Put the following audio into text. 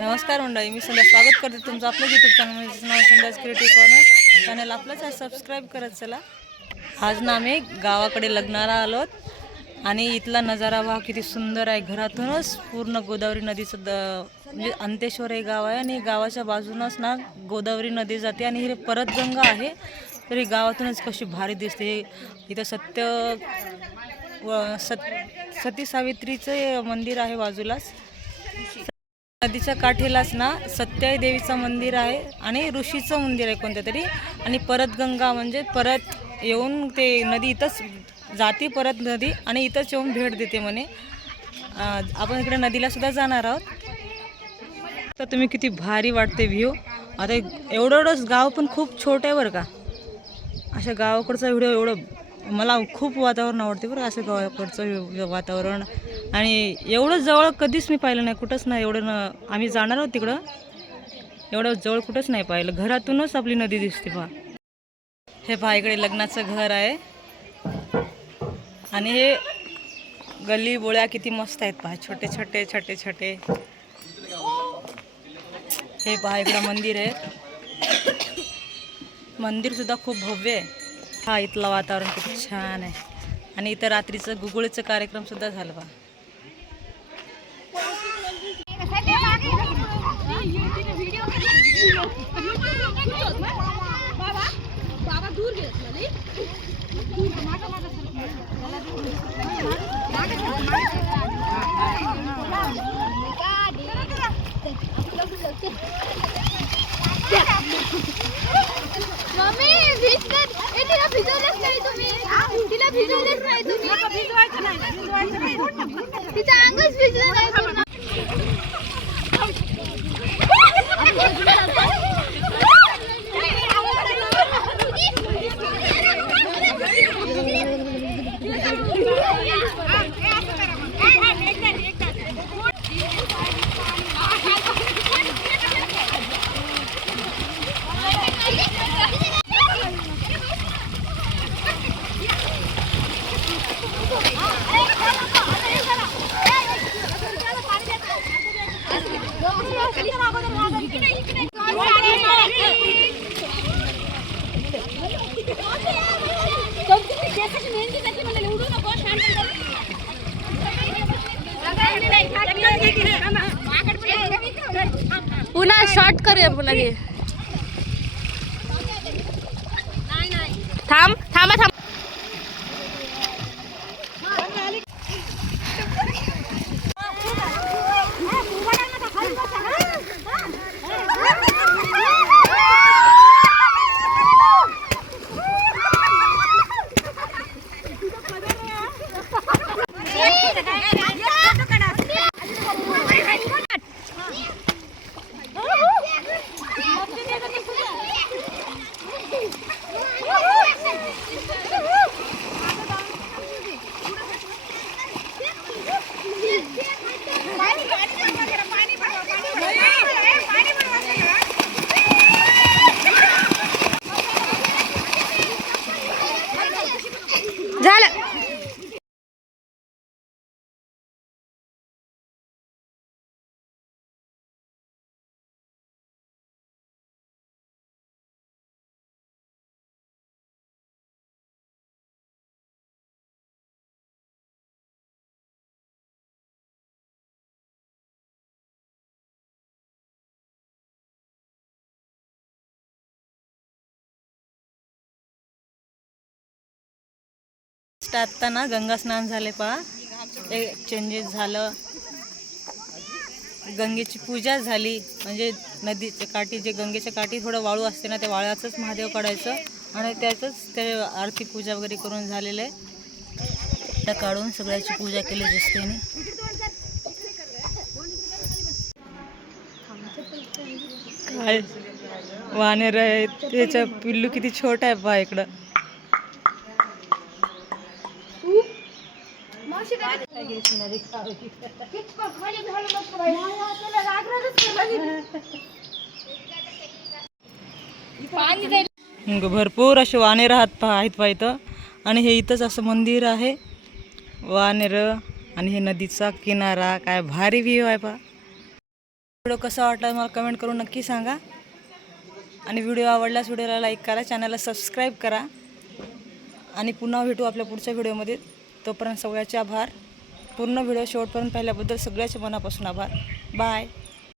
नमस्कार मंडळी, मी संध्या स्वागत करते तुमचं आपलं यूट्यूब चॅनल नाव संध्याच क्रिएटिव्ह कॉर्नर. चॅनल आपलंच सबस्क्राईब करत चला. आज ना आम्ही गावाकडे लग्नाला आलोत आणि इथला नजारा पहा किती सुंदर आहे. घरातूनच पूर्ण गोदावरी नदीचं म्हणजे अंतेश्वर हे गाव आहे आणि गावाच्या बाजूनच ना गोदावरी नदी जाते आणि ही परतगंगा आहे. तरी गावातूनच कशी भारी दिसते. इथं सती सावित्रीचं मंदिर आहे बाजूलाच. नदीच्या काठीलाच ना सत्याई देवीचं मंदिर आहे आणि ऋषीचं मंदिर आहे कोणत्या तरी. आणि परत गंगा म्हणजे परत येऊन ते नदी इथंच जाती परत नदी आणि इथंच येऊन भेट देते म्हणे. आपण इकडे नदीला सुद्धा जाणार आहोत. तर तुम्ही किती भारी वाटते व्ह्यू. आता एवढंच गाव पण खूप छोटं आहे बरं का. अशा गावाकडचा व्हिडिओ एवढं मला खूप वातावरण आवडते बरं. असं गावाकडचं वातावरण आणि एवढं जवळ कधीच मी पाहिलं नाही, कुठंच नाही एवढं. आम्ही जाणार आहोत तिकडं, एवढं जवळ कुठंच नाही पाहिलं. घरातूनच आपली नदी दिसते पहा. हे पहा इकडे लग्नाचं घर आहे आणि हे गल्ली बोळ्या किती मस्त आहेत पहा. छोटे छोटे छोटे छोटे. हे पहा इकडं मंदिर आहे. मंदिर सुद्धा खूप भव्य आहे. हा इथलं वातावरण किती छान आहे. आणि इथं रात्रीचं गुगुळीचं कार्यक्रम सुद्धा झालं बा. मम्मी तिला भिजवलंच नाही तुम्ही. तिला भिजवलंच नाही तुम्ही. तिचं अंगच भिजलं नाही पूर्ण. पुन्हा शॉर्ट करूया. पुन्हा घे. थांब थांबा थांब. झालं. आत्ता ना गंगा स्नान झाले पहा. चेंजेस झालं. गंगेची पूजा झाली. म्हणजे नदीच्या काठी जे गंगेच्या काठी थोडं वाळू असते ना, त्या वाळ्याचंच महादेव काढायचं आणि त्याचंच ते आरती पूजा वगैरे करून झालेलं आहे. त्या काढून सगळ्याची पूजा केली असते. काय वानेर आहे. त्याचा पिल्लू किती छोटा आहे पहा इकडं. भरपूर असे वानेर आहेत पहा इथं. आणि हे इथंच असं मंदिर आहे. वानेर आणि हे नदीचा किनारा. काय भारी व्ह्यू आहे पहा. व्हिडिओ कसा वाटला मला कमेंट करून नक्की सांगा आणि व्हिडिओ आवडल्यास व्हिडिओला लाईक करा, चॅनलला सबस्क्राईब करा आणि पुन्हा भेटू आपल्या पुढच्या व्हिडिओमध्ये. तोपर्यंत सगळ्याचे आभार. पूर्ण व्हिडिओ शेवटपर्यंत पाहिल्याबद्दल सगळ्याचे मनापासून आभार. बाय.